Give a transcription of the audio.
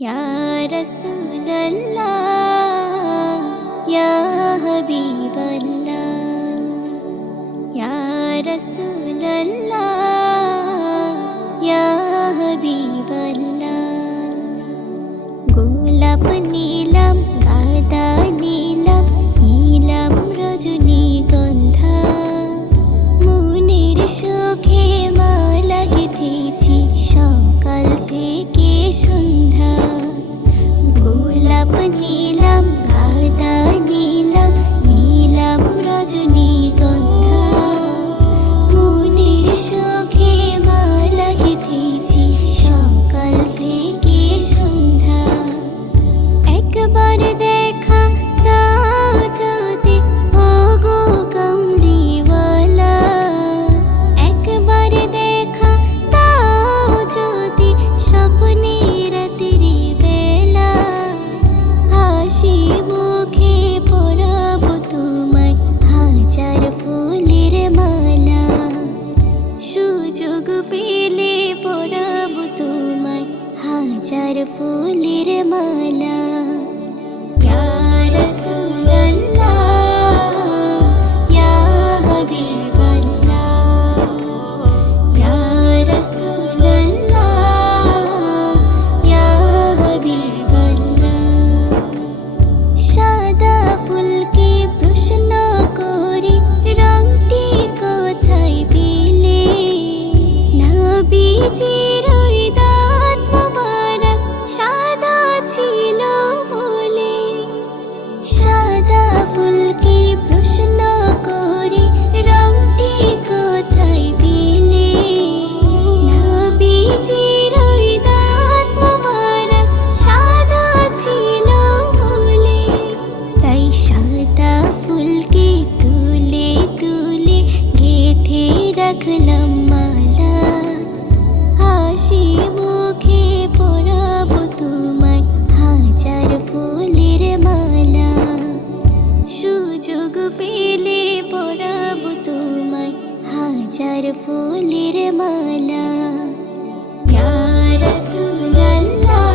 या रसूल अल्लाह या हबीब अल्लाह या रसूल अल्लाह या हबीब अल्लाह গোলাপ নীলাম গাদা নীলাম নীলাম রজনীগন্ধা মনের সুখে মালা গেঁথেছি সকাল থেকে সন্ধ্যা গোলাপ নীলাম গাদা নীলাম নীলাম রজনীগন্ধা মনের সুখে মালা গেঁথেছি সকাল থেকে সন্ধ্যা একবার দেখা দাও যদি ওগো কামলিওয়ালা একবার দেখা দাও যদি স্বপ্নে রাতের বেলা হাসি মুখে পরাবো তোমায় হাজার ফুলের মালা সুযোগ পেলে পরাবো তোমায় হাজার ফুলের মালা ইয়া রাসূলুল্লাহ ইয়া হাবিবাল্লাহ ইয়া রাসূলুল্লাহ ইয়া হাবিবাল্লাহ সাদা ফুলকে প্রশ্ন করি রংটি কোথায় পেলে নবীজির ওই দাঁত মোবারক সাদা ছিল বলে সাদা ফুলকে প্রশ্ন করি রংটি কোথায় পেলে নবীজির ওই দাঁত মোবারক সাদা ছিল বলে তাই সাদা ফুলকে তুলে তুলে গেঁথে রাখলাম মালা হাসি মুখে পরাবো তোমায় হাজার ফুলের মালা সুযোগ পেলে পরাবো তোমায় হাজার ফুলের মালা ইয়া রাসূলুল্লাহ